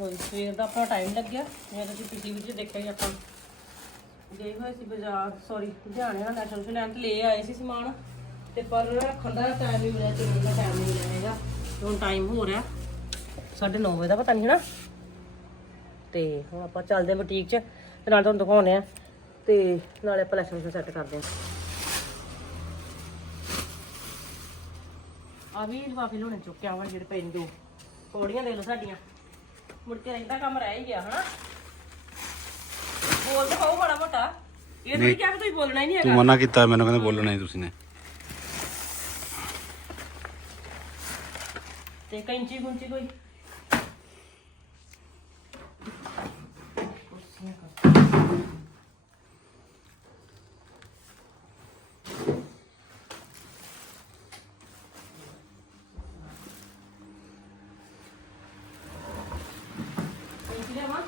ਹੋਈ ਸਵੇਰ ਦਾ ਆਪਣਾ ਟਾਈਮ ਲੱਗਿਆ। ਮੈਂ ਤੁਸੀਂ ਪਿਛਲੀ ਵੀਡੀਓ ਦੇਖਿਆ ਸੀ ਆਪਾਂ। ਗਏ ਹੋਏ ਸੀ ਬਾਜ਼ਾਰ ਸੌਰੀ ਲੁਧਿਆਣੇ ਨਾਲ ਨੈਸ਼ਨਲ ਤੋਂ ਤੇ ਲੈ ਆਏ ਸੀ ਸਮਾਨ। ਤੇ ਪਰ ਰੱਖਣ ਦਾ ਟਾਈਮ ਨਹੀਂ ਮਿਲਿਆ ਚਿਰਨ ਦਾ ਟਾਈਮ ਨਹੀਂ ਮਿਲਿਆ ਹੈਗਾ। ਹੁਣ ਟਾਈਮ ਹੋ ਰਿਹਾ। 9:30 ਵਜੇ ਦਾ ਪਤਾ ਨਹੀਂ ਹਨਾ। ਤੇ ਹੁਣ ਆਪਾਂ ਚੱਲਦੇ ਹਾਂ ਬੁਟੀਕ 'ਚ। ਤੇ ਨਾਲ ਤੁਹਾਨੂੰ ਦਿਖਾਉਣੇ ਆ ਤੇ ਨਾਲੇ ਆਪਾਂ ਲੈਸ਼ਨ ਸੈੱਟ ਕਰਦੇ ਆ ਆ ਵੀ ਲਿਫਾਫੇ ਲੋਣੇ ਚੁੱਕਿਆ ਵਾ ਜਿਹੜੇ ਪਏ ਪੌੜੀਆਂ ਦੇ ਲਓ ਸਾਡੀਆਂ। ਮੁੜ ਕੇ ਰਹਿੰਦਾ ਕੰਮ ਰਹਿ ਹੀ ਗਿਆ ਹਨਾ? ਬੋਲ ਤਾਂ ਪਾਓ ਬੜਾ ਮੋਟਾ। ਇਹ ਨਹੀਂ। ਕਿਹਾ ਕਿ ਤੁਸੀਂ ਬੋਲਣਾ ਹੀ ਨਹੀਂ ਤੂੰ ਹੈਗਾ। ਮਨਾ ਕੀਤਾ ਮੈਨੂੰ ਕਹਿੰਦੇ ਬੋਲਣਾ ਨਹੀਂ ਤੁਸੀਂ ਨੇ। ਤੇ ਕੈਂਚੀ ਗੁੰਚੀ ਕੋਈ ਕੁਰਸੀਆਂ ਕਰ ਕੈਂਚੀ ਲਿਆਵਾਂ?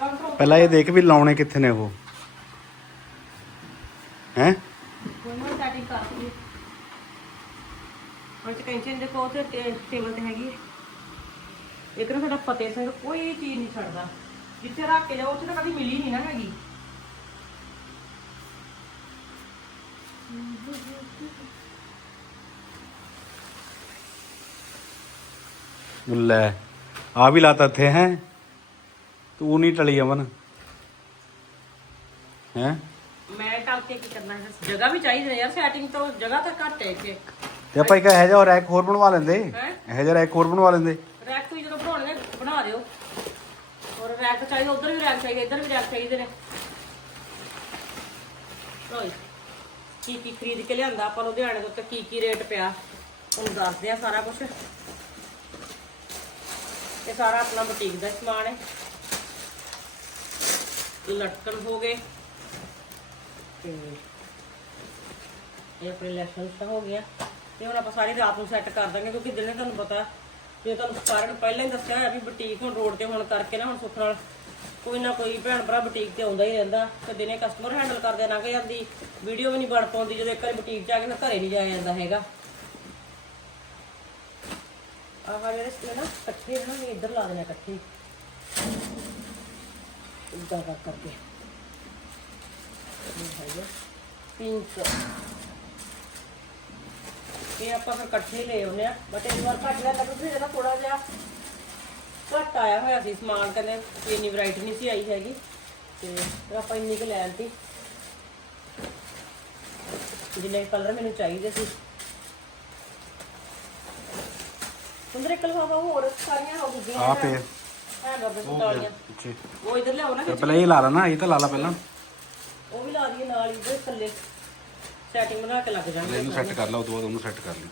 ਕੰਟਰੋਲ ਪਹਿਲਾਂ ਇਹ ਦੇਖ ਵੀ ਲਾਉਣੇ ਕਿੱਥੇ ਨੇ ਉਹ। ਹੈ? ਕੋਈ ਨਾ ਸੈਟਿੰਗ ਕਰ ਲਈ ਹੁਣ ਚ ਕੈਂਚੀ ਦੇ ਕੋਲ ਤੇ ਟੇ- ਟੇਬਲ ਤੇ ਹੈਗੀ ਹੈ ਇੱਕ ਨਾ ਸਾਡਾ ਫਤਿਹ ਸਿੰਘ ਕੋਈ ਚੀਜ਼ ਨਹੀਂ ਛੱਡਦਾ। ਜਿੱਥੇ ਰੱਖ ਕੇ ਜਾਓ ਉੱਥੇ ਤਾਂ ਕਦੀ ਮਿਲੀ ਨਹੀਂ ਨਾ ਹੈਗੀ। ਲੈ ਆ ਵੀ ਲਾਤਾ ਇੱਥੇ ਹੈ? ਤੂੰ ਨਹੀਂ ਟਲੀ ਅਮਨ। ਹੈ? ਮੈਂ ਟਲ ਕੇ ਕੀ ਕਰਨਾ ਹੈ? ਜਗ੍ਹਾ ਵੀ ਚਾਹੀਦੀ ਹੈ ਯਾਰ ਸੈਟਿੰਗ ਤੋਂ ਜਗ੍ਹਾ ਤਾਂ ਘੱਟ ਹੈ ਇੱਥੇ। ਤੇ ਆਪਾਂ ਇੱਕ ਇਹੋ ਜਿਹਾ ਰੈਕ ਹੋਰ ਬਣਵਾ ਲੈਂਦੇ। ਇਹੋ ਜਿਹਾ ਰੈਕ ਹੋਰ ਬਣਵਾ ਲੈਂਦੇ। ਰੈਕ ਤੁਸੀਂ ਜਦੋਂ ਬਣਾਉਣੇ ਬਣਾ ਦਿਓ। ਔਰ ਰੈਕ ਚਾਹੀਦਾ ਉਧਰ ਵੀ ਰੈਕ ਚਾਹੀਦਾ ਇੱਧਰ ਵੀ ਰੈਕ ਚਾਹੀਦੇ ਨੇ। ਜੀ। ਕੀ ਕੀ ਖਰੀਦ ਕੇ ਲਿਆਂਦਾ ਆਪਾਂ ਲੁਧਿਆਣੇ ਤੋਂ ਤੇ ਕੀ ਕੀ ਰੇਟ ਪਿਆ ਤੁਹਾਨੂੰ ਦੱਸਦੇ ਆ ਸਾਰਾ ਕੁਝ ਇਹ ਸਾਰਾ ਆਪਣਾ ਬੁਟੀਕ ਦਾ ਸਮਾਨ ਹੈ। ਲਟਕਣ ਹੋ ਗਏ। ਤੇ ਇਹ ਆਪਣੇ ਲੈਸ਼ਨ ਤਾਂ ਹੋ ਗਿਆ। ਤੇ ਹੁਣ ਆਪਾਂ ਸਾਰੀ ਰਾਤ ਨੂੰ ਸੈੱਟ ਕਰ ਦਾਂਗੇ, ਕਿਉਂਕਿ ਦਿਨੇ ਤੁਹਾਨੂੰ ਪਤਾ, ਜੇ ਤੁਹਾਨੂੰ ਸਾਰਿਆਂ ਨੂੰ ਪਹਿਲਾਂ ਹੀ ਦੱਸਿਆ ਹੋਇਆ ਵੀ ਬੁਟੀਕ ਹੁਣ ਰੋਡ ਤੇ ਹੋਣ ਕਰਕੇ ਨਾ, ਹੁਣ ਸੁੱਖ ਨਾਲ ਕੋਈ ਨਾ ਕੋਈ ਭੈਣ ਭਰਾ ਬੁਟੀਕ ਤੇ ਆਉਂਦਾ ਹੀ ਰਹਿੰਦਾ। ਤੇ ਦਿਨੇ ਕਸਟਮਰ ਹੈਂਡਲ ਕਰਦੇ ਲੰਘ ਜਾਂਦੀ। ਵੀਡੀਓ ਵੀ ਨਹੀਂ ਬਣ ਪਾਉਂਦੀ, ਜਦੋਂ ਇੱਕ ਵਾਰੀ ਬੁਟੀਕ 'ਚ ਆ ਕੇ ਨਾ ਘਰੇ ਨਹੀਂ ਜਾਇਆ ਜਾਂਦਾ ਹੈਗਾ। ਆਹ ਜਿਹੜੇ ਸੀ ਨਾ ਇਕੱਠੇ ਨਾ ਇੱਧਰ ਲਾ ਦੇਣਾ ਇਕੱਠੇ। ਇਦਾਂ ਕਰ ਕਰਕੇ ਇਹ ਹੈਗਾ ਪਿੰਕ ਇਹ ਆਪਾਂ ਫਿਰ ਇਕੱਠੇ ਲੈ ਆਉਨੇ ਆ। ਬਟ ਇਸ ਵਾਰ ਘੱਟ ਲਿਆ ਲੱਗ ਸੀ ਇਹਦਾ ਥੋੜਾ ਜਿਹਾ ਘੱਟ ਆਇਆ ਹੋਇਆ ਸੀ ਸਮਾਨ, ਕਹਿੰਦੇ ਇੰਨੀ ਵੈਰਾਈਟੀ ਨਹੀਂ ਸੀ ਆਈ ਹੈਗੀ। ਤੇ ਫਿਰ ਆਪਾਂ ਇੰਨੀ ਕੁ ਲੈ ਆਂਤੀ ਜਿੰਨੇ ਕਲਰ ਮੈਨੂੰ ਚਾਹੀਦੇ ਸੀ। ਸੁੰਦਰ ਇੱਕ ਲਫਾਫਾ ਹੋਰ, ਸਾਰੀਆਂ ਹੋ ਗਈਆਂ। ਆ ਪੇ ਹੈਗਾ ਬਸ ਤਾਲੀਆਂ ਪਿੱਛੇ। ਉਹ ਇਧਰ ਲਿਆਓ ਨਾ ਤੇ ਪਹਿਲਾਂ ਇਹ ਲਾ ਲੈਣਾ ਇਹ ਤਾਂ ਲਾ ਲਾ ਪਹਿਲਾਂ। ਉਹ ਵੀ ਲਾ ਦਈਏ ਨਾਲ ਹੀ ਦੇ ਥੱਲੇ। ਸੈਟਿੰਗ ਬਣਾ ਕੇ ਲੱਗ ਪਹਿਲਾਂ ਜਾਣਗੇ ਇਹਨੂੰ ਸੈੱਟ ਕਰ ਲਾ ਉਦੋਂ ਬਾਅਦ ਉਹਨੂੰ ਸੈੱਟ ਕਰ ਲਈ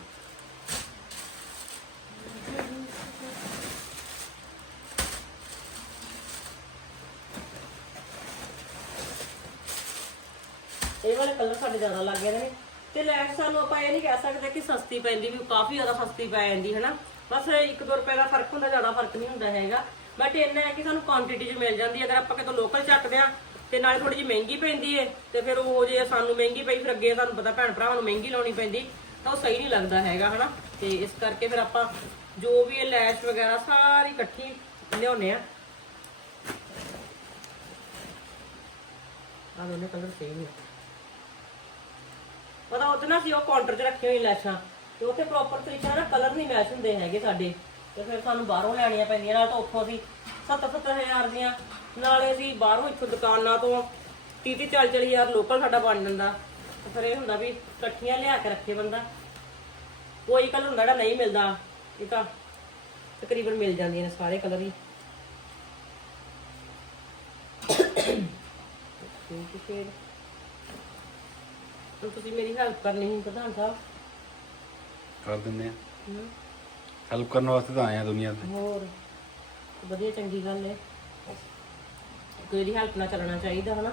ਇਹ ਵਾਲੇ ਕਲਰ ਸਾਡੇ ਜ਼ਿਆਦਾ ਲੱਗ ਗਏ ਨੇ। ਤੇ ਲੈਸ ਸਾਨੂੰ ਆਪਾਂ ਇਹ ਨਹੀਂ ਕਹਿ ਸਕਦੇ ਕਿ ਸਸਤੀ ਪੈਂਦੀ ਵੀ ਕਾਫੀ ਜ਼ਿਆਦਾ ਸਸਤੀ ਪੈ ਜਾਂਦੀ ਹੈ ਨਾ ਬਸ 1-2 ਰੁਪਏ ਦਾ ਫ਼ਰਕ ਹੁੰਦਾ ਜ਼ਿਆਦਾ ਫ਼ਰਕ ਨਹੀਂ ਹੁੰਦਾ ਹੈਗਾ। ਬਟ ਇੰਨਾ ਹੈ ਕਿ ਸਾਨੂੰ ਕੁਆਂਟੀਟੀ 'ਚ ਮਿਲ ਜਾਂਦੀ ਹੈ। ਅਗਰ ਆਪਾਂ ਕਿਤੋਂ ਲੋਕਲ ਚੱਕਦੇ ਆ ਤੇ ਨਾਲੇ ਥੋੜੀ ਜਿਹੀ ਮਹਿੰਗੀ ਪੈਂਦੀ ਏ ਤੇ ਫਿਰ ਉਹ ਜੇ ਸਾਨੂੰ ਮਹਿੰਗੀ ਪਈ, ਫਿਰ ਅੱਗੇ ਤੁਹਾਨੂੰ ਪਤਾ ਭੈਣ ਭਰਾਵਾਂ ਨੂੰ ਮਹਿੰਗੀ ਲਾਉਣੀ ਪੈਂਦੀ, ਤਾਂ ਉਹ ਸਹੀ ਨਹੀਂ ਲੱਗਦਾ ਹੈਗਾ, ਹਨਾ? ਤੇ ਇਸ ਕਰਕੇ ਫਿਰ ਆਪਾਂ ਜੋ ਵੀ ਇਹ ਲੈਸ਼ ਵਗੈਰਾ ਸਾਰੀ ਇਕੱਠੀ ਲਿਆਉਨੇ ਆ ਆ ਦੋਨੇ ਕਲਰ ਸੇਮ ਨੇ ਪਤਾ, ਉਹਦੇ ਨਾਲ ਸੀ ਉਹ ਕਾਊਂਟਰ 'ਚ ਰੱਖੀ ਹੋਈ ਲੈਸ਼ਾਂ, ਤੇ ਉੱਥੇ ਪ੍ਰੋਪਰ ਤਰੀਕੇ ਨਾਲ ਕਲਰ ਨਹੀਂ ਮੈਚ ਹੁੰਦੇ ਹੈਗੇ ਸਾਡੇ। ਤੇ ਫਿਰ ਸਾਨੂੰ ਬਾਹਰੋਂ ਲੈਣੀਆਂ ਪੈਂਦੀਆਂ ਨਾਲ ਤਾਂ ਉੱਥੋਂ ਅਸੀਂ 70 ਹਜ਼ਾਰ ਦੀਆਂ ਨਾਲੇ ਅਸੀਂ ਬਾਹਰੋਂ ਇੱਥੋਂ ਦੁਕਾਨਾਂ ਤੋਂ 30 30 40 ਹਜ਼ਾਰ ਲੋਕਲ ਸਾਡਾ ਬਣ ਜਾਂਦਾ। ਤੇ ਫਿਰ ਇਹ ਹੁੰਦਾ ਵੀ ਇਕੱਠੀਆਂ ਲਿਆ ਕੇ ਰੱਖੇ ਬੰਦਾ। ਕੋਈ ਕਲਰ ਹੁੰਦਾ ਜਿਹੜਾ ਨਹੀਂ ਮਿਲਦਾ ਇਹ ਤਾਂ ਤਕਰੀਬਨ ਮਿਲ ਜਾਂਦੀਆਂ ਨੇ ਸਾਰੇ ਕਲਰ ਹੀ। ਤੁਸੀਂ ਮੇਰੀ ਹੈਲਪ ਕਰਨੀ ਸੀ ਪ੍ਰਧਾਨ ਸਾਹਿਬ। ਕਰ ਦਿੰਦੇ ਆ। ਹੈਲਪ ਕਰਨ ਵਾਸਤੇ ਤਾਂ ਆਏ ਆ ਦੁਨੀਆ ਤੇ। ਹੋਰ ਵਧੀਆ ਚੰਗੀ ਗੱਲ ਹੈ ਕੋਈ ਦੀ ਹੈਲਪ ਨਾਲ ਚੱਲਣਾ ਚਾਹੀਦਾ ਹਨਾ।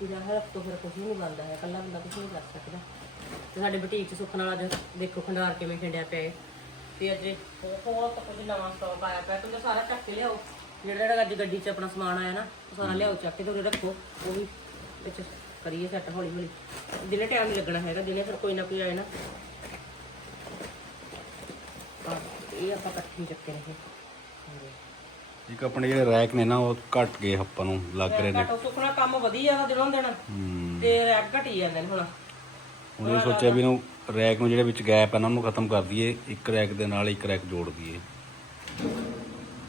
ਬਿਨਾਂ ਹੈਲਪ ਤੋਂ ਫਿਰ ਕੁਝ ਨਹੀਂ ਬਣਦਾ ਹੈ। ਇਕੱਲਾ ਬੰਦਾ ਕੁਝ ਨਹੀਂ ਕਰ ਸਕਦਾ। ਤੇ ਸਾਡੇ ਬੁਟੀਕ 'ਚ ਸੁੱਖ ਨਾਲ ਅੱਜ ਦੇਖੋ ਖੰਡਾਰ ਕਿਵੇਂ ਖਿੰਡਿਆ ਪਿਆ ਹੈ ਤੇ ਅੱਜ ਹੋਰ ਤਾਂ ਕੁਝ ਨਵਾਂ ਸਟਾਕ ਆਇਆ ਪਿਆ। ਤੁਸੀਂ ਸਾਰਾ ਚੱਕ ਕੇ ਲਿਆਓ। ਜਿਹੜਾ ਜਿਹੜਾ ਅੱਜ ਗੱਡੀ 'ਚ ਆਪਣਾ ਸਮਾਨ ਆਇਆ ਨਾ ਉਹ ਸਾਰਾ ਲਿਆਓ ਚੱਕ ਕੇ ਤੇ ਰੱਖੋ। ਉਹ ਵੀ ਵਿੱਚ ਕਰੀਏ ਸੈੱਟ ਹੌਲੀ ਹੌਲੀ ਦਿਨੇ ਟਾਈਮ ਨਹੀਂ ਲੱਗਣਾ ਹੈਗਾ। ਦਿਨੇ ਫਿਰ ਕੋਈ ਨਾ ਕੋਈ ਆਏ ਨਾ। ਇਹ ਆਪਾਂ ਇਕੱਠੀ ਚੱਕੇ ਨੇ ਇੱਕ ਆਪਣੇ ਜਿਹੜੇ ਰੈਕ ਨੇ ਨਾ ਉਹ ਘਟ ਗਏ ਆਪਾਂ ਨੂੰ ਲੱਗ ਰਹੇ ਨੇ। ਘਟੋ ਸੁਖਣਾ ਕੰਮ ਵਧੀਆ ਦਾ ਦਿਨੋਂ ਦਿਨ। ਤੇ ਰੈਕ ਘਟੀ ਜਾਂਦੇ ਨੇ ਹੁਣ। ਹੁਣ ਇਹ ਸੋਚਿਆ ਵੀ ਇਹਨੂੰ ਰੈਕ ਨੂੰ ਜਿਹੜੇ ਵਿੱਚ ਗੈਪ ਹੈ ਨਾ ਉਹਨੂੰ ਖਤਮ ਕਰ ਦਈਏ। ਇੱਕ ਰੈਕ ਦੇ ਨਾਲ ਇੱਕ ਰੈਕ ਜੋੜ ਦਈਏ।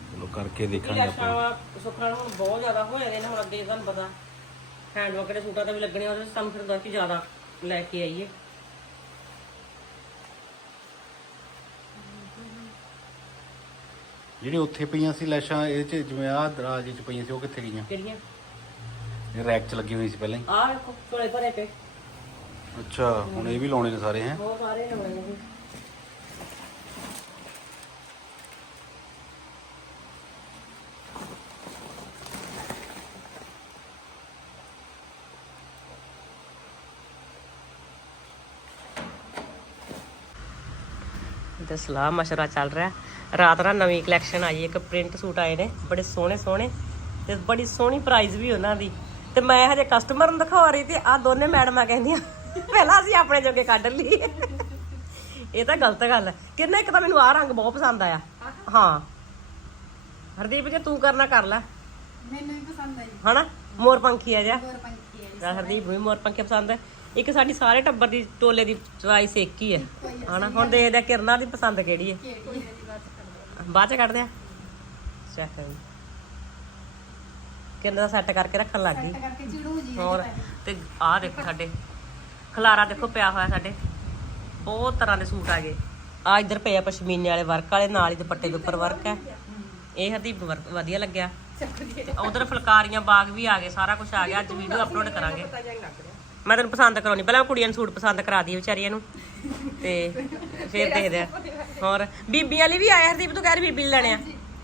ਚਲੋ ਕਰਕੇ ਦੇਖਾਂਗੇ ਆਪਾਂ। ਸੁਖਣਾ ਹੁਣ ਬਹੁਤ ਜ਼ਿਆਦਾ ਹੋ ਜਾਂਦੇ ਨੇ ਹੁਣ ਅੱਗੇ ਤੁਹਾਨੂੰ ਪਤਾ। ਹੈਂਡ ਵਰਕ ਦੇ ਸੂਟਾਂ ਤੇ ਵੀ ਲੱਗਣੇ ਉਹਦੇ ਸਾਨੂੰ ਫਿਰ ਦੱਸ ਜ਼ਿਆਦਾ ਲੈ ਕੇ ਆਈਏ। ਜਿਹੜੀ ਉੱਥੇ ਪਈਆਂ ਸੀ ਲੈਸ਼ਾਂ ਇਹ ਚ ਜਿਵੇਂ ਆਹ ਦਰਾਜ ਚ ਪਈਆਂ ਸੀ ਉਹ ਕਿੱਥੇ ਗਈਆਂ? ਕਿਹੜੀਆਂ? ਇਹ ਰੈਕ ਚ ਲੱਗੀ ਹੋਈ ਸੀ ਪਹਿਲਾਂ ਹੀ। ਆਹ ਵੇਖੋ ਝੋਲੇ ਭਰੇ ਪਏ। ਅੱਛਾ ਹੁਣ ਇਹ ਵੀ ਲਾਉਣੇ ਨੇ ਸਾਰੇ ਹੈ? ਬਹੁਤ ਸਾਰੇ ਲਾਉਣੇ ਨੇ। ਤੇ ਸਲਾਹ ਮਸ਼ਵਰਾ ਚੱਲ ਰਿਹਾ। ਰਾਤ ਨਾਲ ਨਵੀਂ ਕਲੈਕਸ਼ਨ ਆਈ ਇੱਕ ਪ੍ਰਿੰਟ ਸੂਟ ਆਏ ਨੇ ਬੜੇ ਸੋਹਣੇ ਸੋਹਣੇ ਤੇ ਬੜੀ ਸੋਹਣੀ ਪ੍ਰਾਈਸ ਵੀ ਉਹਨਾਂ ਦੀ। ਤੇ ਮੈਂ ਹਜੇ ਕਸਟਮਰ ਨੂੰ ਦਿਖਾ ਰਹੀ ਤੇ ਆ ਦੋਨੇ ਮੈਡਮਾਂ ਕਹਿੰਦੀਆਂ ਪਹਿਲਾਂ ਅਸੀਂ ਆਪਣੇ ਜੋਗੇ ਕੱਢ ਲਈ ਇਹ ਤਾਂ ਗਲਤ ਗੱਲ ਹੈ। ਕਿੰਨਾ ਇੱਕ ਤਾਂ ਮੈਨੂੰ ਆ ਰੰਗ ਬਹੁਤ ਪਸੰਦ ਆਇਆ। ਹਾਂ। ਹਰਦੀਪ ਜੇ ਤੂੰ ਕਰਨਾ ਕਰ ਲੈ। ਮੈਨੂੰ ਵੀ ਪਸੰਦ ਆਈ। ਹਨਾ? ਮੋਰ ਪੰਖੀ ਆ ਜਾ ਹਰਦੀਪ ਵੀ ਮੋਰ ਪੰਖੀ ਪਸੰਦ ਹੈ। ਇੱਕ ਸਾਡੀ ਸਾਰੇ ਟੱਬਰ ਦੀ ਟੋਲੇ ਦੀ ਚੁਆਇਸ ਇੱਕ ਹੀ ਹੈ। ਹਨਾ? ਹੁਣ ਦੇਖਦੇ ਆ ਕਿਰਨਾਂ ਦੀ ਪਸੰਦ ਕਿਹੜੀ ਹੈ? ਬਾਅਦ ਚ ਕੱਢਦੇ ਆ। ਚੈੱਕ ਕਿੰਨਾ ਦਾ ਸੈੱਟ ਕਰਕੇ ਰੱਖਣ ਲੱਗ ਗਈ? ਕੱਟ ਕਰਕੇ ਚਿੜੂ ਜੀ ਹੋਰ ਤੇ ਆਹ ਦੇਖੋ ਸਾਡੇ। ਖਲਾਰਾ ਦੇਖੋ ਪਿਆ ਹੋਇਆ ਸਾਡੇ। ਬਹੁਤ ਤਰ੍ਹਾਂ ਦੇ ਸੂਟ ਆ ਗਏ। ਆ ਇੱਧਰ ਪਏ ਆ ਪਸ਼ਮੀਨੇ ਵਾਲੇ ਵਰਕ ਵਾਲੇ ਨਾਲ ਹੀ ਦੁਪੱਟੇ ਦੇ ਉੱਪਰ ਵਰਕ ਹੈ। ਇਹ ਹਦੀਪ ਵਰਕ ਵਧੀਆ ਲੱਗਿਆ। ਉਧਰ ਫੁਲਕਾਰੀਆਂ ਬਾਗ ਵੀ ਆ ਗਏ ਸਾਰਾ ਕੁਝ ਆ ਗਿਆ। ਅੱਜ ਵੀਡੀਓ ਅਪਲੋਡ ਕਰਾਂਗੇ। ਮੈਂ ਤੈਨੂੰ ਪਸੰਦ ਕਰਾਉਣੀ ਪਹਿਲਾਂ ਕੁੜੀਆਂ ਨੂੰ ਸੂਟ ਪਸੰਦ ਕਰਾ ਦਈਏ ਵਿਚਾਰੀਆਂ ਨੂੰ। ਤੇ ਫਿਰ ਦੇਖਦੇ ਆ। ਹੋਰ ਬੀਬੀਆਂ ਲਈ ਵੀ ਆਇਆ ਹਰਦੀਪ ਤੂੰ ਕਹਿ ਰਹੀ ਬੀਬੀ ਲੈਣੇ ਆ।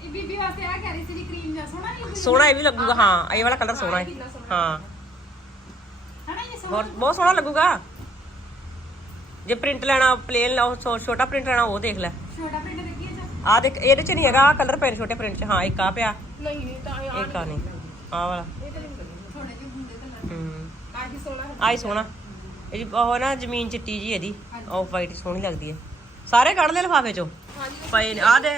ਬੀਬੀ ਵਾਸਤੇ ਆ ਕਹਿ ਰਹੀ ਸੀ ਜੀ ਕਰੀਮ ਜਿਹਾ ਸੋਹਣਾ ਨਹੀਂ ਸੋਹਣਾ ਇਹ ਵੀ ਲੱਗੂਗਾ ਹਾਂ ਇਹ ਵਾਲਾ ਕਲਰ ਸੋਹਣਾ ਹੈ। ਹਾਂ। ਹੋਰ ਬਹੁਤ ਸੋਹਣਾ ਲੱਗੂਗਾ। ਜੇ ਪ੍ਰਿੰਟ ਲੈਣਾ ਪਲੇਨ ਲਾਓ ਛੋਟਾ ਪ੍ਰਿੰਟ ਲੈਣਾ ਉਹ ਦੇਖ ਲੈ। ਛੋਟਾ ਪ੍ਰਿੰਟ ਦੇਖੀਏ ਜਾ? ਆ ਦੇਖ ਇਹਦੇ ਚ ਨਹੀਂ ਹੈਗਾ ਆ ਕਲਰ ਪਏ ਛੋਟੇ ਪ੍ਰਿੰਟ ਚ ਹਾਂ ਇੱਕ ਆ ਪਿਆ। ਨਹੀਂ ਨਹੀਂ ਤਾਂ ਇੱਕ ਆ ਨਹੀਂ ਆ ਵਾਲਾ ਇਹ ਤਾਂ ਥੋੜੇ ਜਿਹੇ ਹੁੰਦੇ ਕਲਰ ਹੂੰ ਆ ਕੀ ਸੋਹਣਾ ਆਈ ਸੋਹਣਾ। ਇਹ ਉਹ ਨਾ ਜ਼ਮੀਨ ਚਿੱਟੀ ਜੀ ਇਹਦੀ। ਆਫ ਵਾਈਟ ਸੋਹਣੀ ਲੱਗਦੀ ਹੈ। ਸਾਰੇ ਕੱਢ ਲੈ ਲਿਫਾਫੇ ਚੋਂ। ਪਏ ਨੇ। ਆ ਦੇ।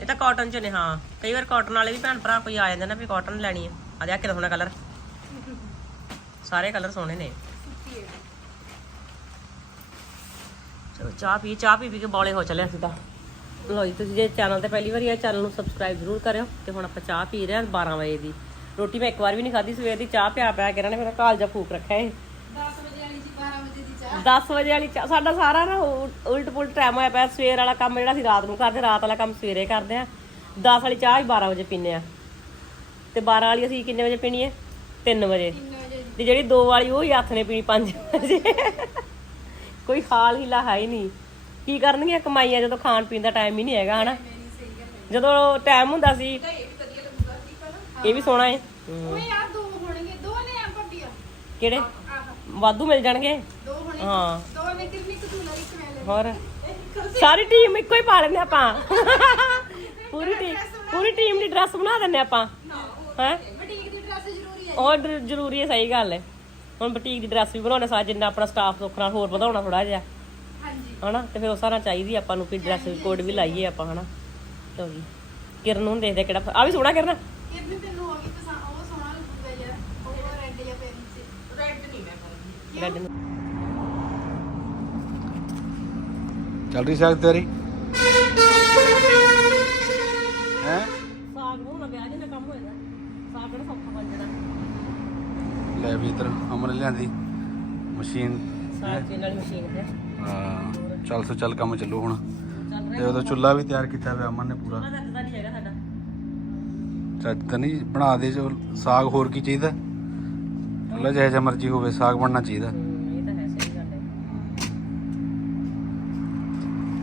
ਇਹ ਤਾਂ ਕਾਟਨ ਚ ਨੇ, ਹਾਂ। ਕਈ ਵਾਰ ਕਾਟਨ ਵਾਲੇ ਵੀ ਭੈਣ ਭਰਾ ਕੋਈ ਆ ਜਾਂਦੇ ਨਾ ਵੀ ਕਾਟਨ ਲੈਣੀ ਆ ਆ ਜਾ ਕਿਹਦਾ ਸੋਹਣਾ ਕਲਰ ਸਾਰੇ ਕਲਰ ਸੋਹਣੇ ਨੇ। ਚਲੋ, ਚਾਹ ਪੀ ਚਾਹ ਪੀ ਪੀ ਕੇ ਬੌਲੇ ਹੋ ਚੱਲੇ ਅਸੀਂ ਤਾਂ। ਲਓ ਜੀ, ਤੁਸੀਂ ਜੇ ਚੈਨਲ ਤੇ ਪਹਿਲੀ ਵਾਰੀ ਆਏ ਚੈਨਲ ਨੂੰ ਸਬਸਕ੍ਰਾਈਬ ਜ਼ਰੂਰ ਕਰਿਓ। ਤੇ ਹੁਣ ਆਪਾਂ ਚਾਹ ਪੀ ਰਹੇ ਹਾਂ 12 ਵਜੇ ਦੀ। ਰੋਟੀ ਮੈਂ ਇੱਕ ਵਾਰ ਵੀ ਨਹੀਂ ਖਾਧੀ ਸਵੇਰ ਦੀ ਚਾਹ ਪਿਆ ਪਿਆ ਕੇ ਇਹਨਾਂ ਨੇ ਮੇਰਾ ਕਾਲਜਾ ਫੂਕ ਰੱਖਿਆ ਏ 10 ਵਜੇ ਵਾਲੀ ਜੀ 12 ਵਜੇ ਦੀ ਚਾਹ। 10 ਵਜੇ ਵਾਲੀ ਚਾਹ ਸਾਡਾ ਸਾਰਾ ਨਾ ਉਲ- ਉਲਟ ਪੁਲਟ ਟਾਈਮ ਹੋਇਆ ਪਿਆ ਸਵੇਰ ਵਾਲਾ ਕੰਮ ਜਿਹੜਾ ਅਸੀਂ ਰਾਤ ਨੂੰ ਕਰਦੇ ਰਾਤ ਵਾਲਾ ਕੰਮ ਸਵੇਰੇ ਕਰਦੇ ਆ 10 ਵਾਲੀ ਚਾਹ ਹੀ 12 ਵਜੇ ਪੀਨੇ ਆ ਤੇ 12 ਵਾਲੀ ਅਸੀਂ ਕਿੰਨੇ ਵਜੇ ਪੀਣੀ ਹੈ? 3 ਵਜੇ। 3 ਵਜੇ ਤੇ ਜਿਹੜੀ 2 ਵਾਲੀ ਉਹ ਹੀ ਹੱਥ ਨੇ ਪੀਣੀ 5 ਵਜੇ। ਕੋਈ ਹਾਲ ਹੀਲਾ ਹੈ ਹੀ ਨਹੀਂ। ਕੀ ਕਰਨਗੀਆਂ ਕਮਾਈਆਂ ਜਦੋਂ ਖਾਣ ਪੀਣ ਦਾ ਟਾਈਮ ਹੀ ਨਹੀਂ ਹੈਗਾ ਹਨਾ? ਜਦੋਂ ਟਾਈਮ ਹੁੰਦਾ ਸੀ ਇਹ ਵੀ ਸੋਹਣਾ ਹੈ। ਉਹ ਯਾਰ ਦੋ ਹੋਣਗੇ ਦੋ ਨੇ ਆ ਭਾਬੀਆ। ਕਿਹੜੇ? ਆਹ। ਵਾਧੂ ਮਿਲ ਜਾਣਗੇ? ਦੋ ਹੋਣੇ। ਹਾਂ। ਦੋ ਨੇ ਕਿੰਨੀ ਕੁ ਤੂੰ ਇੱਕ ਮੈਂ ਲੈ। ਹੋਰ? ਸਾਰੀ ਟੀਮ ਇੱਕੋ ਹੀ ਪਾ ਲੈਂਦੇ ਆਪਾਂ। ਪੂਰੀ ਟੀਮ ਪੂਰੀ ਟੀਮ ਦੀ ਡਰੈਸ ਬਣਾ ਦਿੰਦੇ ਆਪਾਂ। ਹੈ? ਬੁਟੀਕ ਦੀ ਡਰੈਸ ਜ਼ਰੂਰੀ ਹੈ। ਉਹ ਡ- ਜ਼ਰੂਰੀ ਹੈ ਸਹੀ ਗੱਲ ਹੈ। ਹੁਣ ਬੁਟੀਕ ਦੀ ਡਰੈਸ ਵੀ ਬਣਾਉਣਾ ਸਾ ਜਿੰਨਾ ਆਪਣਾ ਸਟਾਫ ਸੁੱਖ ਨਾਲ ਹੋਰ ਵਧਾਉਣਾ ਥੋੜਾ ਜਿਹਾ। ਹਾਂਜੀ। ਹਨਾ? ਤੇ ਫਿਰ ਉਸ ਸਾਰਾ ਚਾਹੀਦੀ ਆਪਾਂ ਨੂੰ ਵੀ ਡਰੈਸ ਕੋਡ ਵੀ ਲਾਈਏ ਆਪਾਂ ਹਨਾ? ਚਲੋ ਜੀ। ਕਿਰਨ ਨੂੰ ਦੇਖਦੇ ਕਿਹੜਾ ਆ ਵੀ ਸੋਹਣਾ ਕਿਰਨ ਇਹ ਵੀ ਤੈਨੂੰ ਹੋ ਗਈ ਪਸੰਦ ਉਹ ਸੋਹਣਾ ਲੱਗੂਗਾ ਯਾਰ ਉਹ ਰੈੱਡ ਜਾਂ ਪਿੰਕ ਚ ਰੈੱਡ ਨਹੀਂ ਨੂੰ। ਚੱਲ ਰਹੀ ਸਾਗ ਤੇਰੀ ਹੈ? ਸਾਗ ਨੂੰ ਵਿਆਹ ਜਿਹਾ ਕੰਮ ਹੋਏਗਾ। ਸਾਗ ਕਿਹੜਾ ਸੌਖਾ ਬਣ ਜਾਣਾ। ਲੈ ਵੀ ਇਧਰ ਅਮਨ ਲਿਆਂਦੀ ਮਸ਼ੀਨ। ਸਾਗ ਚੀਨ ਵਾਲੀ ਮਸ਼ੀਨ ਤੇ ਹਾਂ ਚੱਲ ਸੋ ਚੱਲ ਕੰਮ ਚੱਲੂ ਹੁਣ। ਤੇ ਉਦੋਂ ਚੁੱਲਾ ਵੀ ਤਿਆਰ ਕੀਤਾ ਹੋਇਆ ਅਮਨ ਨੇ ਪੂਰਾ। ਰਿਹਾ ਦਾ ਨਹੀਂ ਹੈਗਾ ਸਾਡਾ। ਚੱਜ ਤਾਂ ਨਹੀਂ ਬਣਾ ਦੇ ਜੋ ਸਾਗ ਹੋਰ ਕੀ ਚਾਹੀਦਾ? ਚੁੱਲਾ ਜਿਹੋ ਜਿਹਾ ਮਰਜ਼ੀ ਹੋਵੇ ਸਾਗ ਬਣਨਾ ਚਾਹੀਦਾ। ਹਮ, ਇਹ ਤਾਂ ਹੈ ਸਹੀ ਗੱਲ ਹੈ।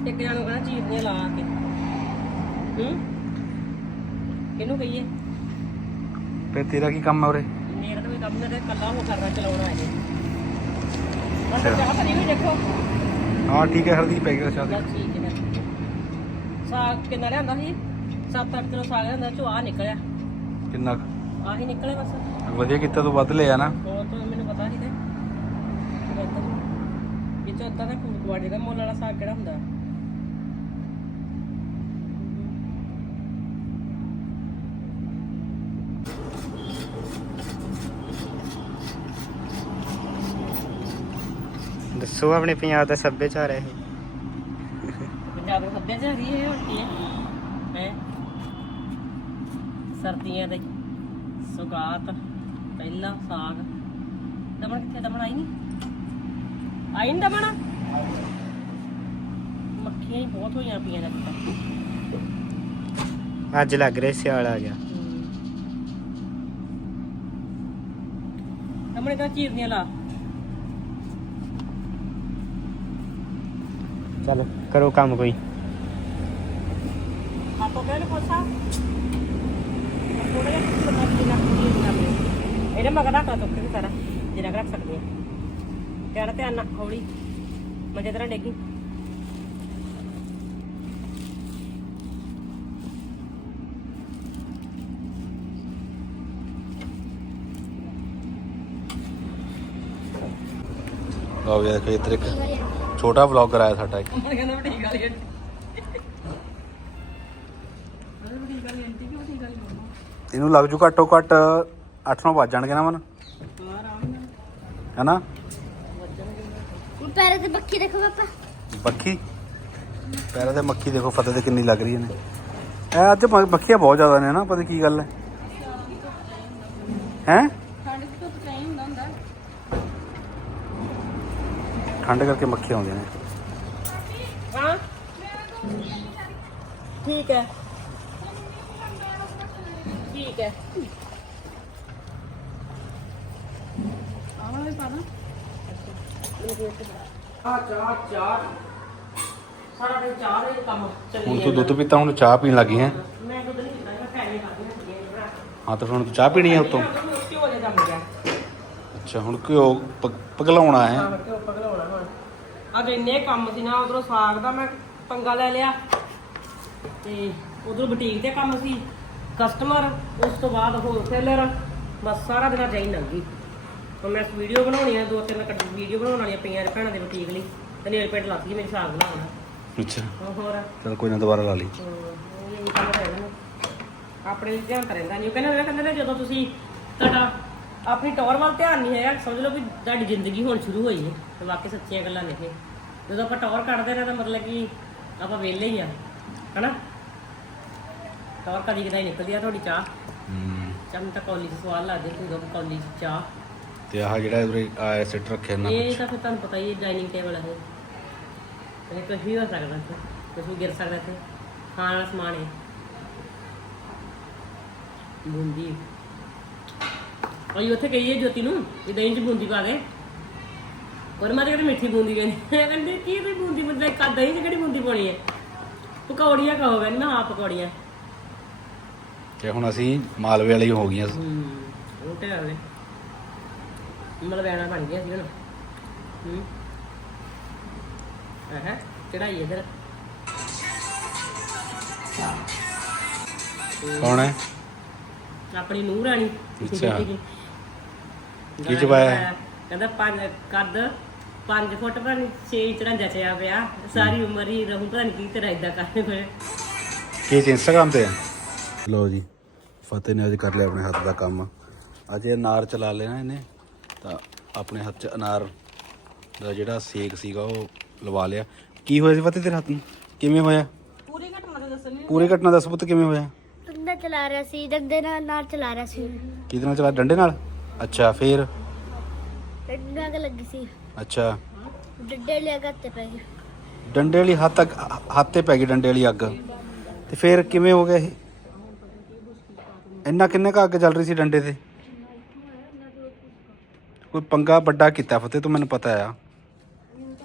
ਇੱਕ ਜਣ ਨੂੰ ਕਹਿੰਦਾ ਚੀਜ਼ ਨੇ ਲਾ ਕੇ। ਹੂੰ ਕਿਹਨੂੰ ਕਹੀਏ? ਫਿਰ ਤੇਰਾ ਕੀ ਕੰਮ ਹੈ ਉਰੇ? ਮੇਰਾ ਤਾਂ ਕੋਈ ਕੰਮ ਨਹੀਂ ਕੱਲਾ ਉਹ ਕਰਨਾ ਚਲਾਉਣਾ ਹੈ। ਬਸ ਅੱਛਾ। ਚਾਹ ਭਰੀ ਹੋਈ ਦੇਖੋ। ਹਾਂ ਠੀਕ ਹੈ ਹਰਦੀਪ ਪੈ ਗਿਆ ਚਾਹ ਬਸ ਠੀਕ ਹੈ ਸਾਗ ਕਿੰਨਾ ਲਿਆਂਦਾ ਸੀ? 7-8 ਕਿਲੋ ਸਾਗ ਲਿਆਂਦਾ ਚੋਂ ਆ ਨਿਕਲਿਆ। ਕਿੰਨਾ ਕੁ? ਆਹੀ ਨਿਕਲੇ ਬਸ। ਵਧੀਆ ਕੀਤਾ ਤੂੰ ਵੱਧ ਲਿਆ ਨਾ। ਮੈਨੂੰ ਪਤਾ ਨਹੀਂ ਦੱਸੋ ਆਪਣੇ ਪੰਜਾਬ ਦਾ ਸੱਭਿਆਚਾਰ ਇਹ। ਪੰਜਾਬ ਦਾ ਸੱਭਿਆਚਾਰ ਹੀ ਇਹ ਹੁੰਦੀ ਹੈ। ਹੈ? ਸਰਦੀਆਂ ਦੇ ਸੁਗਾਤ। ਪਹਿਲਾ ਸਾਗ। ਦਮਣ ਕਿੱਥੇ ਦਮਣ ਆਈ ਨਹੀਂ ਆਈ ਨਹੀਂ ਦਮਣ ਮੱਖੀਆਂ ਹੀ ਬਹੁਤ ਹੋਈਆਂ ਪਈਆਂ ਤੱਕ ਅੱਜ ਲੱਗ ਰਿਹਾ ਸਿਆਲ ਆ ਗਿਆ। ਦਮਣ ਤਾਂ ਚੀਰਦੀਆਂ ਲਾ। ਚਲੋ ਕਰੋ ਕੰਮ ਕੋਈ। ਆਪੋ ਕਹਿੰਦੇ ਕੋਸਾ ਥੋੜਾ ਜਿਹਾ ਬਣਾ ਕੇ ਨਾ ਕੁਝ ਨਾ ਇਹਨੇ ਮਗਰ ਰੱਖ ਲਾ ਤੁੱਕੇ ਵੀ ਸਾਰਾ। ਜਿੰਨਾ ਰੱਖ ਸਕਦੇ ਆ। ਕਹਿਣਾ ਧਿਆਨ ਨਾਲ ਹੌਲੀ। ਮੰਜੇ ਤਰ੍ਹਾਂ ਡੇਗੀ। ਲਓ ਵੀ ਦੇਖੋ ਇੱਧਰ ਇੱਕ ਛੋਟਾ ਵਲੌਗਰ ਆਇਆ ਸਾਡਾ ਇੱਕ। ਕਹਿੰਦਾ ਬੜੀ ਗੱਲ ਹੈ ਇਹਨੂੰ ਲੱਗ ਜੂ ਘੱਟੋ ਘੱਟ 8-9 ਵੱਜ ਜਾਣਗੇ ਨਾ ਮਨ? ਹੈਨਾ? ਪੈਰੇ ਤੇ ਬੱਕੀ ਦੇਖੋ ਪਾਪਾ। ਬੱਖੀ ਪੈਰਾਂ ਤੇ ਮੱਖੀ ਦੇਖੋ ਫਤਿਹ ਤੇ ਕਿੰਨੀ ਲੱਗ ਰਹੀ ਨੇ ਇਹ ਅੱਜ ਮੱਖੀਆਂ ਬਹੁਤ ਜ਼ਿਆਦਾ ਨੇ ਨਾ ਪਤਾ ਕੀ ਗੱਲ ਹੈ। ਹੈ? ਠੰਡ ਕਰਕੇ ਮੱਖੀਆਂ ਆਉਂਦੀਆਂ ਨੇ। ਹਾਂ? ਠੀਕ ਹੈ। ਠੀਕ ਹੈ। ਆਵਾਂ ਵੀ ਪਾਣਾ ਆ ਚਾਹ ਚਾਹ। ਸਾਰਾ ਦਿਨ ਚਾਹ ਦੇ ਕੰਮ ਚੱਲੀ ਹੁਣ ਤੂੰ ਦੁੱਧ ਪੀਤਾ ਹੁਣ ਚਾਹ ਪੀਣ ਲੱਗੀ ਹੈ? ਮੈਂ ਦੁੱਧ ਨਹੀਂ ਪੀਂਦਾ ਮੈਂ ਫੈਨੇ ਖਾਦੀ ਹੁੰਦੀ ਹੈ ਹਾਂ ਤਾਂ ਫਿਰ ਹੁਣ ਤੂੰ ਚਾਹ ਪੀਣੀ ਹੈ ਉਤੋਂ? ਕਿਉਂ ਅੱਛਾ ਹੁਣ ਘਿਓ ਪ- ਪਗਲਾਉਣਾ ਹੈ। ਹਾਂ ਕਿਉਂ ਪਗਲਾਉਣਾ ਹੁਣ ਅੱਜ ਇੰਨੇ ਕੰਮ ਸੀ ਨਾ ਉਧਰੋਂ ਸਾਗ ਦਾ ਮੈਂ ਪੰਗਾ ਲੈ ਲਿਆ। ਤੇ ਉਧਰੋਂ ਬੁਟੀਕ ਤੇ ਕੰਮ ਸੀ। ਕਸਟਮਰ ਉਸ ਤੋਂ ਬਾਅਦ ਹੋਲਸੇਲਰ ਬਸ ਸਾਰਾ ਦਿਨ ਜਾਈ ਲੰਘ ਗਈ। ਹੁਣ ਮੈਂ ਵੀਡੀਓ ਬਣਾਉਣੀ ਆ ਦੋ ਤਿੰਨ ਕੱਟ ਵੀਡੀਓ ਬਣਾਉਣ ਵਾਲੀਆਂ ਪਈਆਂ ਨੇ ਭੈਣਾਂ ਦੇ ਬੁਟੀਕ ਲਈ ਤੇ ਨੇਲ ਪੇਂਟ ਲੱਗ ਗਈ ਮੇਰੀ ਸਾਗ ਬਣਾਉਣਾ। ਅੱਛਾ। ਹੋਰ? ਚਲ ਕੋਈ ਨਾ ਦੁਬਾਰਾ ਲਾ ਲਈ। ਹਮ, ਇਹ ਕੰਮ ਰਹਿ ਜਾਣਾ। ਆਪਣੇ ਲਈ ਧਿਆਨ ਤਾਂ ਰਹਿੰਦਾ ਨਹੀਂ। ਉਹ ਕਹਿੰਦੇ ਨੇ ਕਹਿੰਦੇ ਨੇ ਜਦੋਂ ਤੁਸੀਂ ਤੁਹਾਡਾ ਆਪਣੀ ਟੌਰ ਵੱਲ ਧਿਆਨ ਨਹੀਂ ਹੈਗਾ ਸਮਝ ਲਓ ਵੀ ਤੁਹਾਡੀ ਜ਼ਿੰਦਗੀ ਹੁਣ ਸ਼ੁਰੂ ਹੋਈ ਹੈ ਤੇ ਵਾਕਈ ਸੱਚੀਆਂ ਗੱਲਾਂ ਨੇ ਇਹ। ਜਦੋਂ ਆਪਾਂ ਟੌਰ ਕੱਢਦੇ ਨੇ ਤਾਂ ਮਤਲਬ ਕਿ ਆਪਾਂ ਵਿਹਲੇ ਹੀ ਆ ਹਨਾ? ਟੌਰ ਕਦੀ ਕਦਾਈ ਨਿਕਲਦੀ ਆ ਤੁਹਾਡੀ ਚਾਹ। ਹੂੰ। ਚਾਹ ਮੈਨੂੰ ਤਾਂ ਕੌਲੀ 'ਚ ਸਵਾਲ ਲੱਗਦੇ ਹੋਊਗਾ ਵੀ ਕੌਲੀ 'ਚ ਚਾਹ। ਤੇ ਆਹ ਜਿਹੜਾ ਉਰੇ ਆਇਆ ਸਿੱਟ ਰੱਖਿਆ ਨਾ ਇਹ ਤਾਂ ਫਿਰ ਤੁਹਾਨੂੰ ਪਤਾ ਹੀ ਹੈ ਡਾਈਨਿੰਗ ਟੇਬਲ ਹੈ ਇਹ। ਇਹ ਕੁਝ ਵੀ ਹੋ ਸਕਦਾ ਇੱਥੇ ਕੁਝ ਵੀ ਗਿਰ ਸਕਦਾ ਇੱਥੇ। ਖਾਣ ਵਾਲਾ ਸਮਾਨ ਹੈ ਬੂੰਦੀ। ਉਹ ਉੱਥੇ ਗਈ ਹੈ ਜੋਤੀ ਨੂੰ ਕਿ ਦਹੀਂ ਚ ਬੂੰਦੀ ਪਾ ਦੇ। ਔਰ ਮੈਂ ਤਾਂ ਕਹਿੰਦੀ ਮਿੱਠੀ ਬੂੰਦੀ ਕਹਿੰਦੀ ਕਹਿੰਦੀ ਕੀ ਤੇ ਬੂੰਦੀ ਮਤਲਬ ਕਾ ਦਹੀਂ ਚ ਕਿਹੜੀ ਬੂੰਦੀ ਪਾਉਣੀ ਹੈ? ਪਕੌੜੀਆਂ ਕਹੋ ਕਹਿੰਦੀ ਮੈਂ ਹਾਂ ਪਕੌੜੀਆਂ। ਤੇ ਹੁਣ ਅਸੀਂ ਮਾਲਵੇ ਵਾਲੀ ਹੋ ਗਈਆਂ। ਹੂੰ ਉਹ ਤੇ ਆਵੇ ਮਲਵੈਣਾ ਬਣ ਗਿਆ ਸੀ ਹੁਣ ਹੂੰ। ਆਹ ਚੜਾਈ ਇਧਰ। ਕੌਣ ਹੈ? ਆਪਣੀ ਨੂੰਹ ਰਾਣੀ। ਅੱਛਾ। ਕੀ ਕੀ ਚ ਪਾਇਆ ਹੈ? ਕਹਿੰਦਾ ਪੰਜ ਕੱਦ 5 ਫੁੱਟ ਪਰ 6 ਇੰਚ ਜਚਿਆ ਪਿਆ। ਸਾਰੀ ਉਮਰ ਹੀ ਰਹੂ ਪਤਾ ਨਹੀਂ ਕੀ ਤੇਰਾ ਇਦਾਂ ਕਰਦੇ ਹੋਏ ਕੀ ਚ ਇੰਸਟਾਗ੍ਰਾਮ ਤੇ ਹੈ ਲੋ ਜੀ ਫਤਿਹ ਨੇ ਅੱਜ ਕਰ ਲਿਆ ਆਪਣੇ ਹੱਥ ਦਾ ਕੰਮ। ਅੱਜ ਇਹ ਅਨਾਰ ਚਲਾ ਲਿਆ ਨਾ ਇਹਨੇ। ਤਾਂ ਆਪਣੇ ਹੱਥ 'ਚ ਅਨਾਰ ਦਾ ਜਿਹੜਾ ਸੇਕ ਸੀਗਾ ਉਹ ਲਵਾ ਲਿਆ। ਕੀ ਹੋਇਆ ਸੀ ਫਤਿਹ ਤੇਰੇ ਹੱਥ ਨੂੰ? ਕਿਵੇਂ ਹੋਇਆ? ਪੂਰੀ ਘਟਨਾ ਤਾਂ ਦੱਸਣੀ ਪੂਰੀ ਘਟਨਾ ਦੱਸ ਪੁੱਤ ਕਿਵੇਂ ਹੋਇਆ? ਬੰਦਾ ਚਲਾ ਰਿਹਾ ਸੀ ਡੰਡੇ ਨਾਲ ਨਾਲ ਚਲਾ ਰਿਹਾ ਸੀ। ਕਿਹਦੇ ਨਾਲ ਚਲਾ ਡੰਡੇ ਨਾਲ? ਅੱਛਾ ਫੇਰ? ਡੰਡਾ ਅੱਗ ਲੱਗੀ ਸੀ। ਅੱਛਾ। ਡੰਡੇ ਲਿਆ ਗੱਤੇ ਪੈ ਗਏ ਡੰਡੇ ਵਾਲੀ ਹੱਥ ਅੱਗ- ਹੱਥ ਤੇ ਪੈ ਗਈ ਡੰਡੇ ਵਾਲੀ ਅੱਗ। ਤੇ ਫੇਰ ਕਿਵੇਂ ਹੋ ਗਿਆ ਇਹ? ਇੰਨਾ ਕਿੰਨੇ ਕੁ ਅੱਗ ਚੱਲ ਰਹੀ ਸੀ ਡੰਡੇ ਤੇ? ਕੋਈ ਪੰਗਾ ਵੱਡਾ ਕੀਤਾ ਫਤਿਹ ਤੂੰ ਮੈਨੂੰ ਪਤਾ ਆ।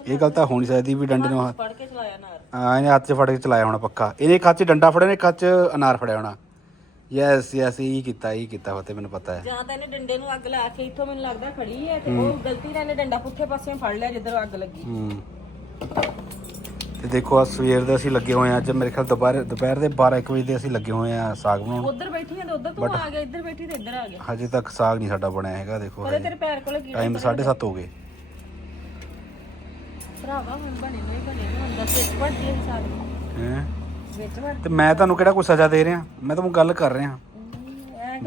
ਇਹ ਗੱਲ ਤਾਂ ਹੋ ਨਹੀਂ ਸਕਦੀ ਵੀ ਡੰਡੇ ਨੂੰ ਹੱਥ- ਫੜ ਕੇ ਚਲਾਇਆ ਨਾਰ। ਹਾਂ ਇਹਨੇ ਹੱਥ 'ਚ ਫੜ ਕੇ ਚਲਾਇਆ ਹੋਣਾ ਪੱਕਾ। ਇਹਨੇ ਇੱਕ ਹੱਥ 'ਚ ਡੰਡਾ ਫੜਿਆ ਨੇ ਇੱਕ ਹੱਥ 'ਚ ਅਨਾਰ ਫੜਿਆ ਹੋਣਾ। ਯੈਸ ਯੈਸ ਇਹ ਕੀਤਾ ਇਹ ਕੀਤਾ ਫਤਿਹ ਮੈਨੂੰ ਪਤਾ ਹੈ ਜਾਂ ਤਾਂ ਇਹਨੇ ਡੰਡੇ ਨੂੰ ਅੱਗ ਲਾ ਕੇ ਇੱਥੋਂ ਮੈਨੂੰ ਲੱਗਦਾ ਖੜੀ ਹੈ ਤੇ ਉਹ ਗਲਤੀ ਨਾਲ ਇਹਨੇ ਡੰਡਾ ਪੁੱਠੇ ਪਾਸਿਓਂ ਫੜ ਲਿਆ ਜਿੱਧਰ ਅੱਗ ਲੱਗੀ। ਹੂੰ। ਤੇ ਦੇਖੋ ਆ ਸਵੇਰ ਦੇ ਅਸੀਂ ਲੱਗੇ ਹੋਏ ਆ ਅੱਜ ਮੇਰੇ ਖਿਆਲ ਦੁਪਹਿਰ ਦੁਪਹਿਰ ਦੇ 12 1 ਵਜੇ ਦੇ ਅਸੀਂ ਲੱਗੇ ਹੋਏ ਆ ਸਾਗ ਬਣਾਉਣ। ਉਧਰ ਬੈਠੀ ਆ ਤੇ ਉਧਰ ਤੂੰ ਆ ਗਿਆ ਇੱਧਰ ਬੈਠੀ ਤੇ ਇੱਧਰ ਆ ਗਿਆ। ਹਜੇ ਤੱਕ ਸਾਗ ਨਹੀਂ ਸਾਡਾ ਬਣਿਆ ਹੈਗਾ ਦੇਖੋ ਉਹਦੇ ਤੇਰੇ ਪੈਰ ਕੋਲੇ ਕੀ ਟਾਈਮ 7:30 ਹੋ ਗਏ। ਭਰਾਵਾ ਹੁਣ ਬਣੇ ਨਹੀਂ ਬਣੇ ਹੁਣ ਦੱਸ ਵਿੱਚ ਵੱਡੀ ਇਨਸਾਨ ਹੈ? ਵਿੱਚ ਵੱਡ ਤੇ ਮੈਂ ਤੁਹਾਨੂੰ ਕਿਹੜਾ ਕੋਈ ਸਜ਼ਾ ਦੇ ਰਿਹਾ? ਮੈਂ ਤੁਹਾਨੂੰ ਗੱਲ ਕਰ ਰਿਹਾ।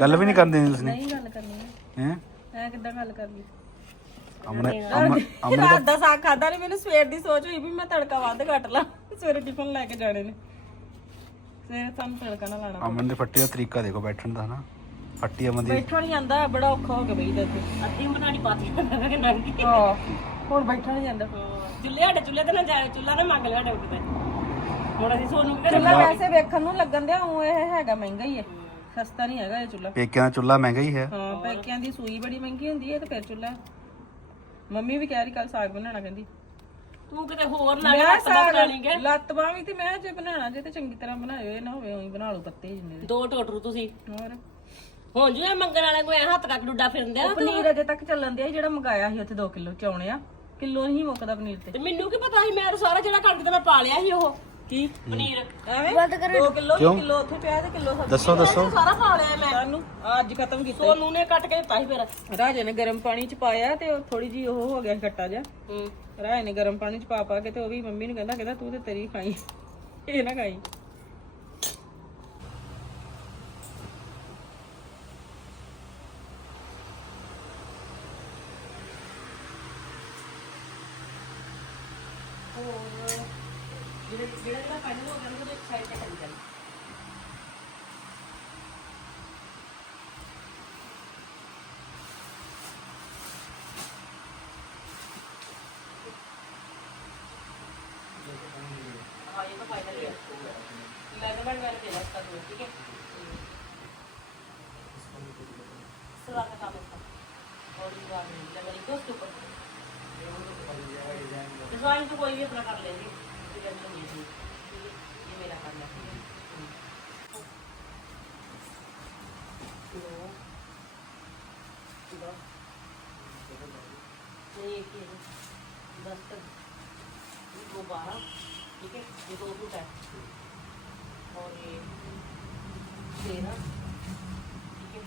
ਗੱਲ ਵੀ ਨਹੀਂ ਕਰਨ ਦੇਣੀ ਤੁਸੀਂ। ਨਹੀਂ ਗੱਲ ਕਰਨੀ। ਹੈ ਹੈ? ਐ ਕਿੱਦਾਂ ਗੱਲ ਕਰਨੀ? ਅਮਨ ਅਮਨ ਅਮਨ ਰਾਤ ਦਾ ਸਾਗ ਖਾਦਾ ਨਹੀਂ ਮੈਨੂੰ ਸਵੇਰ ਦੀ ਸੋਚ ਹੋਈ ਵੀ ਮੈਂ ਤੜਕਾ ਵੱਧ ਕੱਟ ਲਾਂ ਸਵੇਰੇ ਟਿਫਨ ਲੈ ਕੇ ਜਾਣੇ ਨੇ। ਸਵੇਰੇ ਸਾਨੂੰ ਤੜਕਾ ਨਾ ਲਾਣਾ ਅਮਨ ਦੇ ਫੱਟੀ ਦਾ ਤਰੀਕਾ ਦੇਖੋ ਬੈਠਣ ਦਾ ਨਾ ਫੱਟੀ ਅਮਨ ਦੀ ਬੈਠਾ ਨਹੀਂ ਜਾਂਦਾ ਬੜਾ ਔਖਾ ਹੋ ਗਿਆ ਬਈ ਦਾ ਅੱਧੀ ਬਣਾਣੀ ਪਾਤੀ ਨੰਗੀ ਹਾਂ। ਹੁਣ ਬੈਠਾ ਨਹੀਂ ਜਾਂਦਾ। ਚੁੱਲ੍ਹੇ ਸਾਡੇ ਚੁੱਲ੍ਹੇ ਤੇ ਨਾ ਜਾਏ ਚੁੱਲ੍ਹਾ ਨਾ ਮੰਗ ਲਿਆ ਸਾਡੇ ਕਿਤੇ ਹੁਣ ਅਸੀਂ ਸੋਨੂੰ ਕਹਿੰਦੇ ਚੁੱਲ੍ਹਾ ਵੈਸੇ ਵੇਖਣ ਨੂੰ ਲੱਗਣ ਦਿਆ ਉਹ ਇਹ ਹੈਗਾ ਮਹਿੰਗਾ ਹੀ ਹੈ। ਸਸਤਾ ਨਹੀਂ ਹੈਗਾ ਇਹ ਚੁੱਲ੍ਹਾ। ਪੇਕਿਆਂ ਦਾ ਚੁੱਲ੍ਹਾ ਮਹਿੰਗਾ ਹੀ ਹੈ। ਹਾਂ ਪੈਕਿਆਂ ਦੀ ਸੂਈ ਬੜੀ ਮਹਿੰਗੀ ਹੁੰਦੀ ਹੈ ਤੇ ਫਿਰ ਚੁੱਲ੍ਹਾ ਮੰਮੀ ਵੀ ਕਹਿ ਰਹੀ ਕੱਲ ਸਾਗ ਬਣਾਉਣਾ ਕਹਿੰਦੀ। ਤੂੰ ਕਿਤੇ ਹੋਰ ਨਾ ਮੈਂ ਸਾਗ ਲੱਤ ਬਾਂਹ ਵੀ ਤੇ ਮੈਂ ਜੇ ਬਣਾਉਣਾ ਜੇ ਤੇ ਚੰਗੀ ਤਰ੍ਹਾਂ ਬਣਾਇਓ ਇਹ ਨਾ ਹੋਵੇ ਉਹੀ ਬਣਾ ਲਓ ਪੱਤੇ ਜਿੰਨੇ ਦੇ। ਦੋ ਟੋਟਰੂ ਤੁਸੀਂ। ਹੋਰ? ਹੁਣ ਜਿਵੇਂ ਮੰਗਣ ਵਾਲੇ ਕੋਈ ਹੱਥ ਤੱਕ ਡੁੱਡਾ ਫਿਰਦੇ ਆ ਪਨੀਰ ਅਜੇ ਤੱਕ ਚੱਲਣ ਦਿਆ ਜਿਹੜਾ ਮੰਗਾਇਆ ਸੀ ਉੱਥੇ 2 ਕਿਲੋ ਚੌਣੇ ਆ। ਕਿਲੋ ਨਹੀਂ ਮੁੱਕਦਾ ਪਨੀਰ ਤੇ। ਤੇ ਮੈਨੂੰ ਕੀ ਪਤਾ ਸੀ ਮੈਂ ਤਾਂ ਸਾਰਾ ਜਿਹੜਾ ਕਣਕ ਤੇ ਮੈਂ ਪਾ ਲਿਆ ਸੀ ਉਹ। ਕੀ? ਪਨੀਰ। ਐਵੇਂ 2 ਕਿਲੋ ਕਿਲੋ ਉੱਥੇ ਪਿਆ ਤੇ ਕਿਲੋ ਸਬਜ਼ੀ। ਦੱਸੋ ਦੱਸੋ। ਸਾਰਾ ਪਾ ਲਿਆ ਮੈਂ। ਸਾਨੂੰ ਅੱਜ ਖਤਮ ਕੀਤਾ ਸੋਨੂੰ ਨੇ ਕੱਟ ਕੇ ਦਿੱਤਾ ਸੀ ਫਿਰ। ਰਾਜੇ ਨੇ ਗਰਮ ਪਾਣੀ ਚ ਪਾਇਆ ਤੇ ਉਹ ਥੋੜੀ ਜੀ ਉਹ ਹੋ ਗਿਆ ਸੀ ਖੱਟਾ ਜਿਹਾ। ਹੂੰ। ਰਾਜੇ ਨੇ ਗਰਮ ਪਾਣੀ ਚ ਪਾ ਪਾ ਕੇ ਤੇ ਉਹ ਵੀ ਮੰਮੀ ਨੂੰ ਕਹਿੰਦਾ ਕਹਿੰਦਾ ਤੂੰ ਤੇ ਤੇਰੀ ਖਾਈ। ਇਹ ਨਾ ਖਾਈ। मेजरमेंट मैंने देना इसका तुम्हें ठीक है सलवार का काम इसका और ये वाला लगा लिखो उसके ऊपर डिजाइन तो कोई भी अपना कर लेंगे कोई टेंशन नहीं है ठीक है ये मेरा करना है दो दस नहीं एक ही है दस तक दो बारह ठीक है ये दो फुट है और ये तेरह ठीक है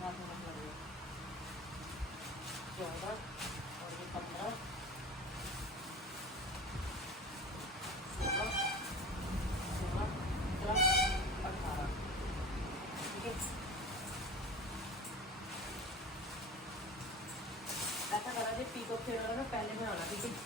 हाथ में रख लगे चौदह और ये पंद्रह सोलह सोलह सत्रह अठारह ठीक है ऐसा करा जे पीको फिर ना पहले में आना ठीक है